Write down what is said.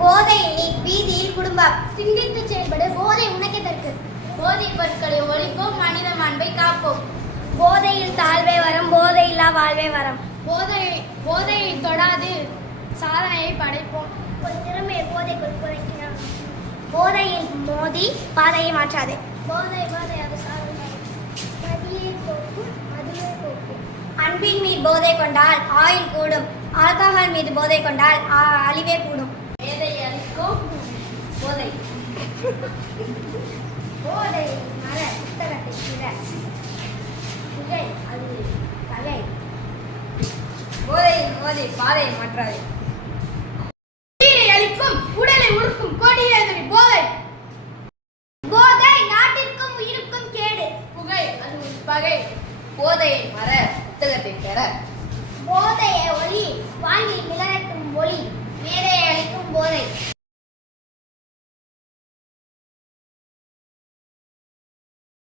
போதை நீ வீதியில் குடும்பம். சிந்தித்து செயல்படு. போதை உனக்கெதற்கு போதைப் பொருட்களை ஒழிப்போம் மனித மாண்பை காப்போம். போதையில் தாழ்வே வரும் போதையில்லா வாழ்வே வரும். போதை போதையை தொடாது. சாதனையை படைப்போம். திறமையை போதைக்குள் குறைக்கிறான் போதையில் மோதி பாதையை மாற்றாதே. போதை போதை அது சாதனை. மதியே போக்கும் மதுவே போக்கும் அன்பின் மீது போதை கொண்டால் ஆயுள் கூடும். ஆல்கஹால் மீது போதை கொண்டால் அழிவே கூடும். போதை. போதை மர புத்தகத்தை கிட புகை அது பகை. போதை பாதையை மாற்றாது. உயிரை அளிக்கும் உடலை உருக்கும் கோடியேதனை போதை. போதை நாட்டிற்கும் உயிருக்கும் கேடு. புகை அது பகை. போதையின் மர புத்தகத்தை பெற. போதையை ஒளி வாழ்வில் நிலவிக்கும் ஒளி. மேதையை அழிக்கும் போதை.